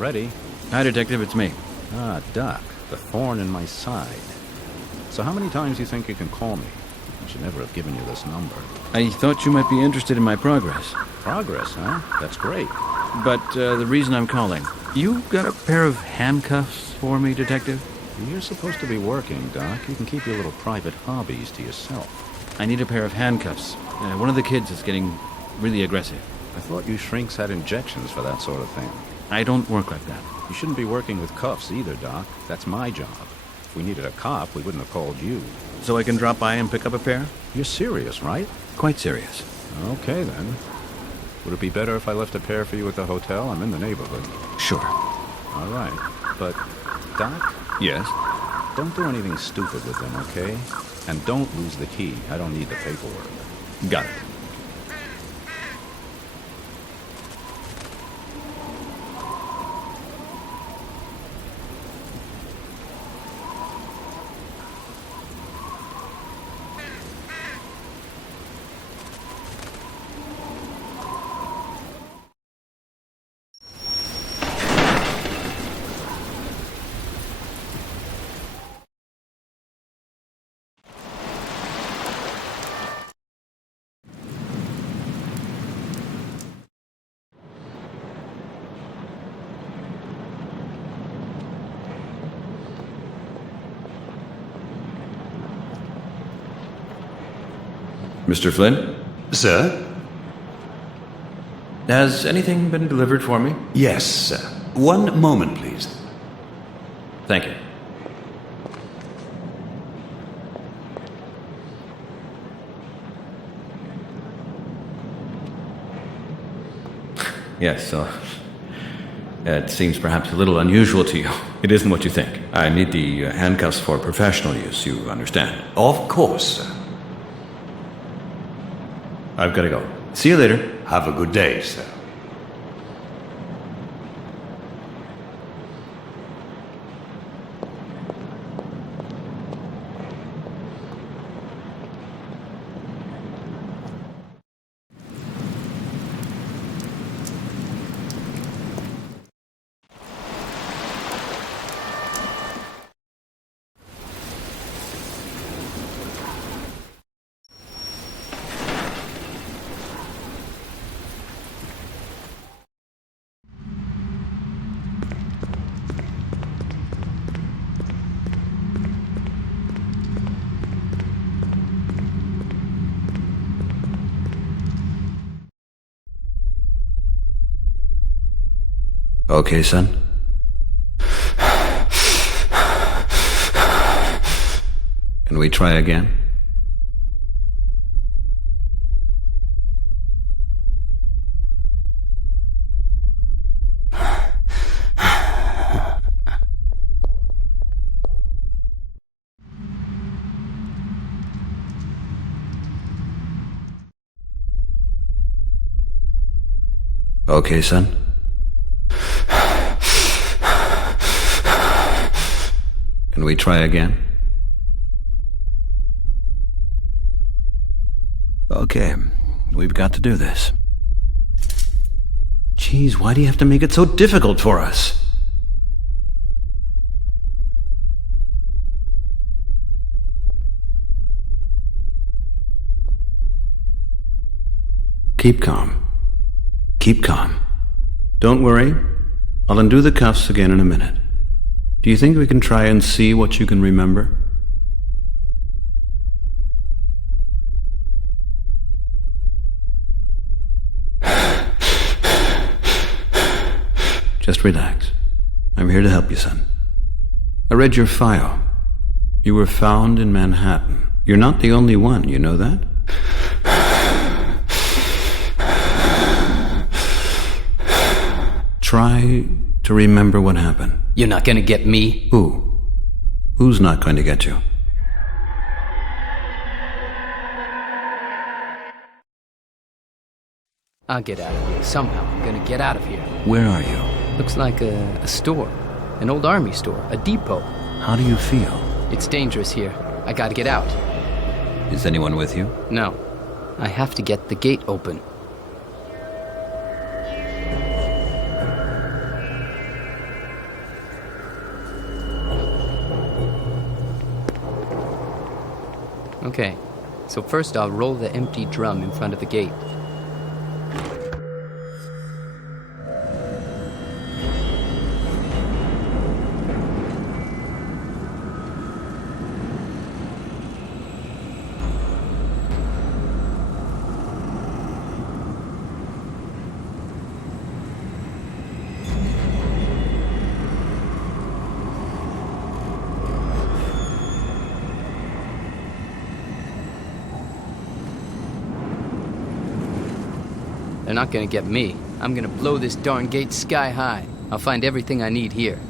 already. Hi, Detective, it's me. Ah, Doc, the thorn in my side. So how many times do you think you can call me? I should never have given you this number. I thought you might be interested in my progress. Progress, huh? That's great. But the reason I'm calling, you got a pair of handcuffs for me, Detective? You're supposed to be working, Doc. You can keep your little private hobbies to yourself. I need a pair of handcuffs. One of the kids is getting really aggressive. I thought you shrinks had injections for that sort of thing. I don't work like that. You shouldn't be working with cuffs either, Doc. That's my job. If we needed a cop, we wouldn't have called you. So I can drop by and pick up a pair? You're serious, right? Quite serious. Okay, then. Would it be better if I left a pair for you at the hotel? I'm in the neighborhood. Sure. All right. But, Doc? Yes? Don't do anything stupid with them, okay? And don't lose the key. I don't need the paperwork. Got it. Mr. Flynn? Sir? Has anything been delivered for me? Yes, sir. One moment, please. Thank you. Yes, it seems perhaps a little unusual to you. It isn't what you think. I need the handcuffs for professional use, you understand. Of course, sir. I've got to go. See you later. Have a good day, sir. Okay, son. Can we try again? Okay, son. Can we try again? Okay, we've got to do this. Geez, why do you have to make it so difficult for us? Keep calm. Keep calm. Don't worry. I'll undo the cuffs again in a minute. Do you think we can try and see what you can remember? Just relax. I'm here to help you, son. I read your file. You were found in Manhattan. You're not the only one, you know that? Try to remember what happened. You're not gonna get me? Who? Who's not going to get you? I'll get out of here. Somehow I'm gonna get out of here. Where are you? Looks like a store. An old army store. A depot. How do you feel? It's dangerous here. I gotta get out. Is anyone with you? No. I have to get the gate open. Okay, so first I'll roll the empty drum in front of the gate. They're not gonna get me. I'm gonna blow this darn gate sky high. I'll find everything I need here.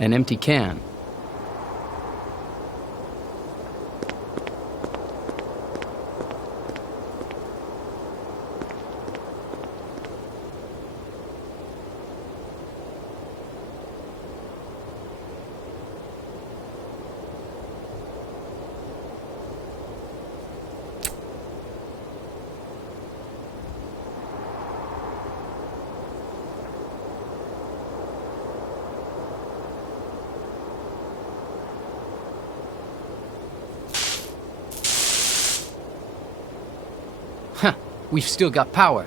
An empty can. Huh, we've still got power.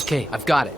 Okay, I've got it.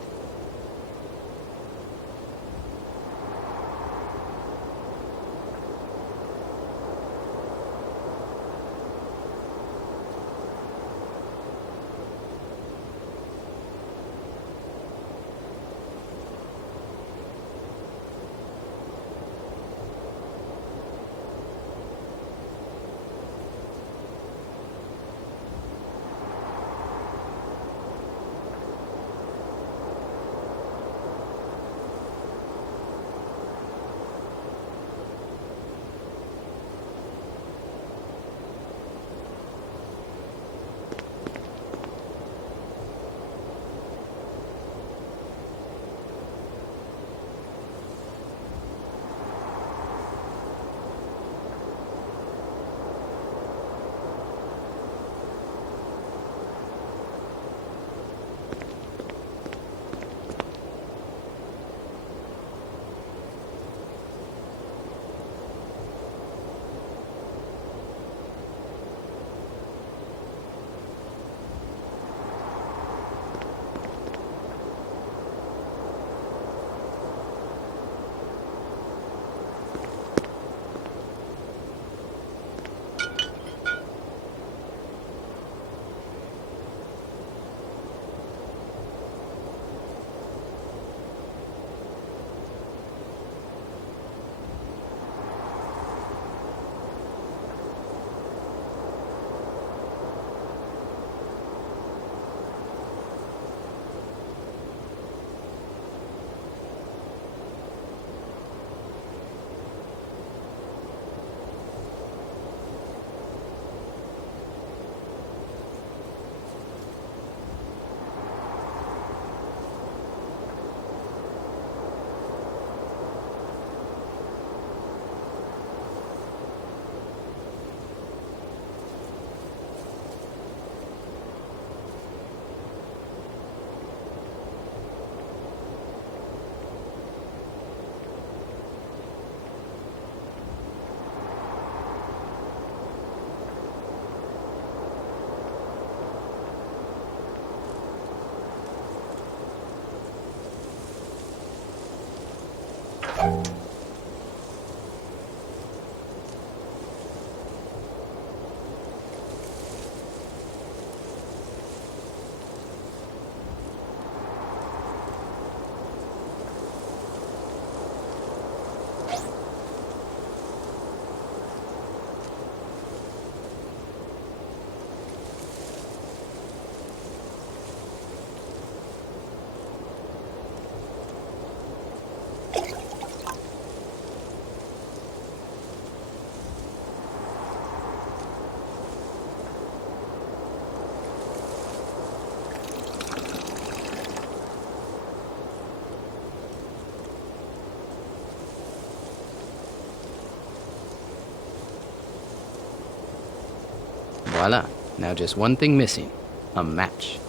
Voila. Now just one thing missing. A match.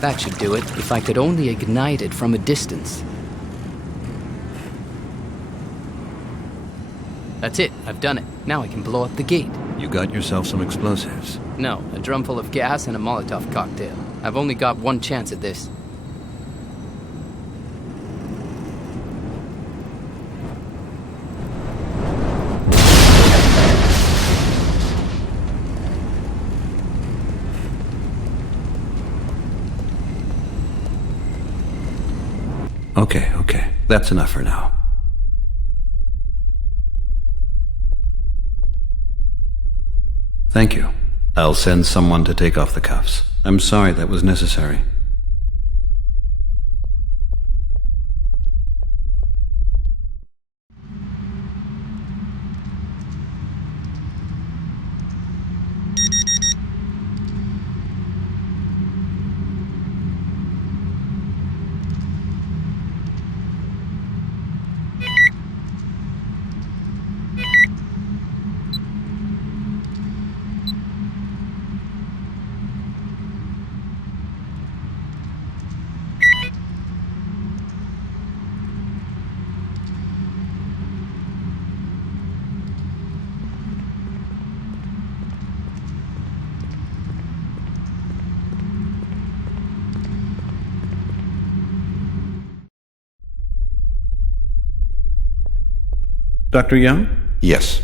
That should do it, if I could only ignite it from a distance. That's it, I've done it. Now I can blow up the gate. You got yourself some explosives. No, a drum full of gas and a Molotov cocktail. I've only got one chance at this. Okay. That's enough for now. Thank you. I'll send someone to take off the cuffs. I'm sorry that was necessary. Dr. Young? Yes.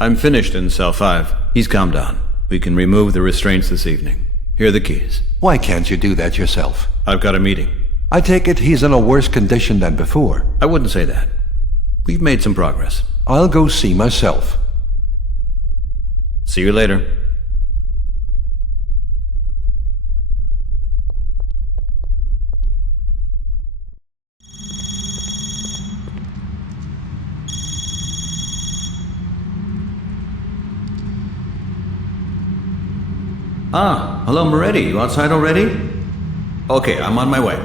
I'm finished in cell 5. He's calmed down. We can remove the restraints this evening. Here are the keys. Why can't you do that yourself? I've got a meeting. I take it he's in a worse condition than before. I wouldn't say that. We've made some progress. I'll go see myself. See you later. Hello, Moretti. You outside already? Okay, I'm on my way.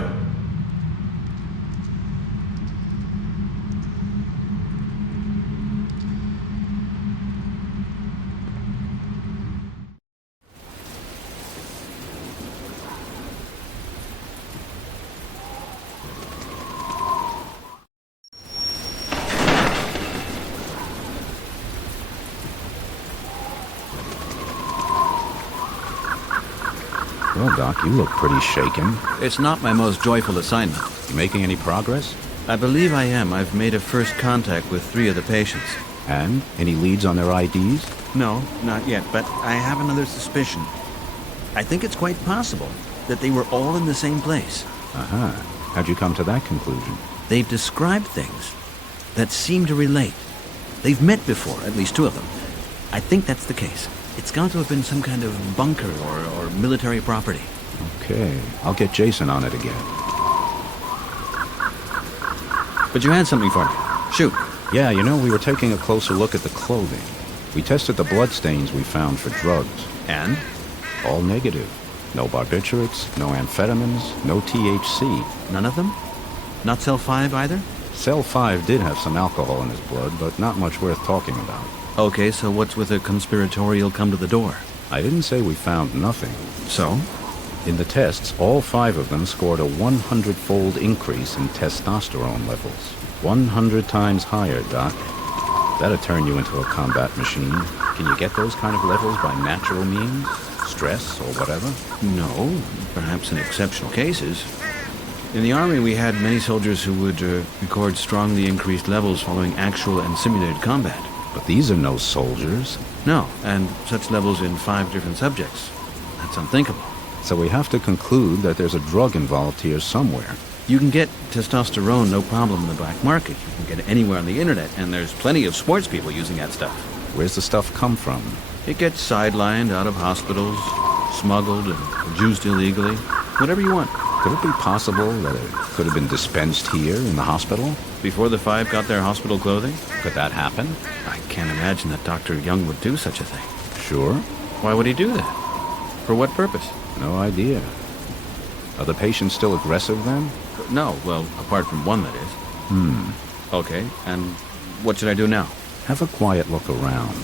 Well, Doc, you look pretty shaken. It's not my most joyful assignment. You making any progress? I believe I am. I've made a first contact with 3 of the patients. And? Any leads on their IDs? No, not yet, but I have another suspicion. I think it's quite possible that they were all in the same place. Uh-huh. How'd you come to that conclusion? They've described things that seem to relate. They've met before, at least 2 of them. I think that's the case. It's got to have been some kind of bunker or military property. Okay, I'll get Jason on it again. But you had something for me. Shoot. Yeah, we were taking a closer look at the clothing. We tested the bloodstains we found for drugs. And? All negative. No barbiturates, no amphetamines, no THC. None of them? Not cell 5 either? Cell 5 did have some alcohol in his blood, but not much worth talking about. Okay, so what's with a conspiratorial come to the door? I didn't say we found nothing. So? In the tests, all 5 of them scored a 100-fold increase in testosterone levels. 100 times higher, Doc. That'll turn you into a combat machine. Can you get those kind of levels by natural means? Stress or whatever? No, perhaps in exceptional cases. In the Army, we had many soldiers who would record strongly increased levels following actual and simulated combat. But these are no soldiers. No, and such levels in 5 different subjects. That's unthinkable. So we have to conclude that there's a drug involved here somewhere. You can get testosterone no problem in the black market. You can get it anywhere on the internet, and there's plenty of sports people using that stuff. Where's the stuff come from? It gets sidelined out of hospitals, smuggled and juiced illegally. Whatever you want. Could it be possible that it could have been dispensed here in the hospital? Before the 5 got their hospital clothing? Could that happen? I can't imagine that Dr. Young would do such a thing. Sure. Why would he do that? For what purpose? No idea. Are the patients still aggressive then? No, well, apart from one, that is. Okay, and what should I do now? Have a quiet look around.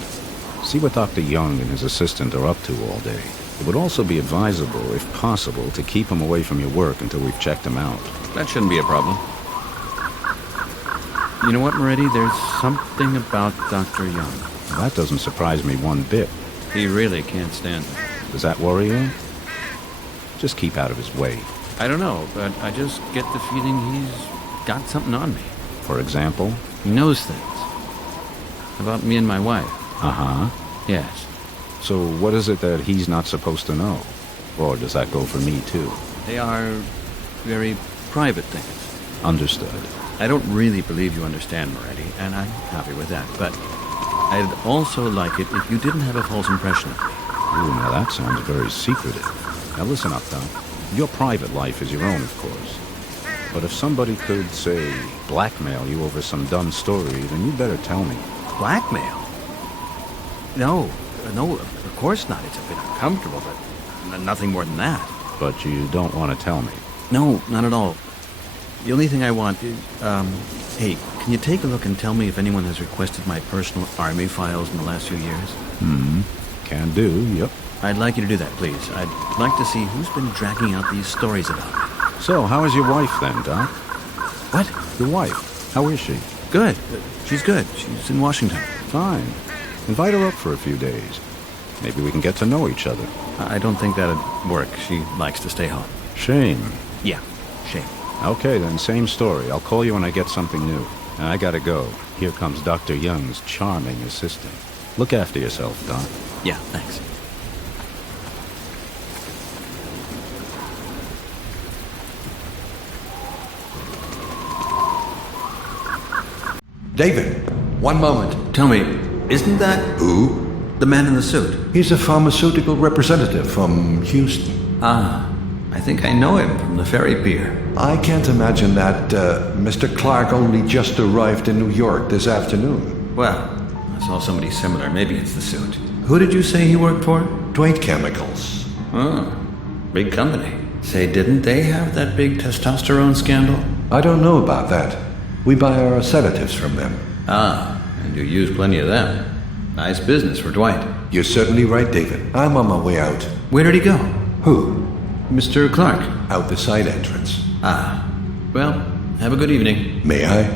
See what Dr. Young and his assistant are up to all day. It would also be advisable, if possible, to keep him away from your work until we've checked him out. That shouldn't be a problem. You know what, Moretti? There's something about Dr. Young. Well, that doesn't surprise me one bit. He really can't stand me. Does that worry you? Just keep out of his way. I don't know, but I just get the feeling he's got something on me. For example? He knows things. About me and my wife. Uh-huh. Yes. So what is it that he's not supposed to know? Or does that go for me, too? They are very private things. Understood. I don't really believe you understand, Moretti, and I'm happy with that, but I'd also like it if you didn't have a false impression of me. Ooh, now that sounds very secretive. Now listen up, Doc. Your private life is your own, of course. But if somebody could, say, blackmail you over some dumb story, then you better tell me. Blackmail? No, of course not. It's a bit uncomfortable, but nothing more than that. But you don't want to tell me. No, not at all. The only thing I want is, hey, can you take a look and tell me if anyone has requested my personal army files in the last few years? Can do, yep. I'd like you to do that, please. I'd like to see who's been dragging out these stories about me. So, how is your wife then, Doc? What? Your wife. How is she? Good. She's good. She's in Washington. Fine. Invite her up for a few days. Maybe we can get to know each other. I don't think that'd work. She likes to stay home. Shame. Yeah, shame. Okay, then, same story. I'll call you when I get something new. And I gotta go. Here comes Dr. Young's charming assistant. Look after yourself, Doc. Yeah, thanks. David, one moment. Tell me, isn't that Who? the man in the suit? He's a pharmaceutical representative from Houston. Ah, I think I know him from the ferry pier. I can't imagine that Mr. Clark only just arrived in New York this afternoon. Well, I saw somebody similar. Maybe it's the suit. Who did you say he worked for? Dwight Chemicals. Oh, big company. Say, didn't they have that big testosterone scandal? I don't know about that. We buy our sedatives from them. Ah, and you use plenty of them. Nice business for Dwight. You're certainly right, David. I'm on my way out. Where did he go? Who? Mr. Clark. Out the side entrance. Ah, well, have a good evening. May I?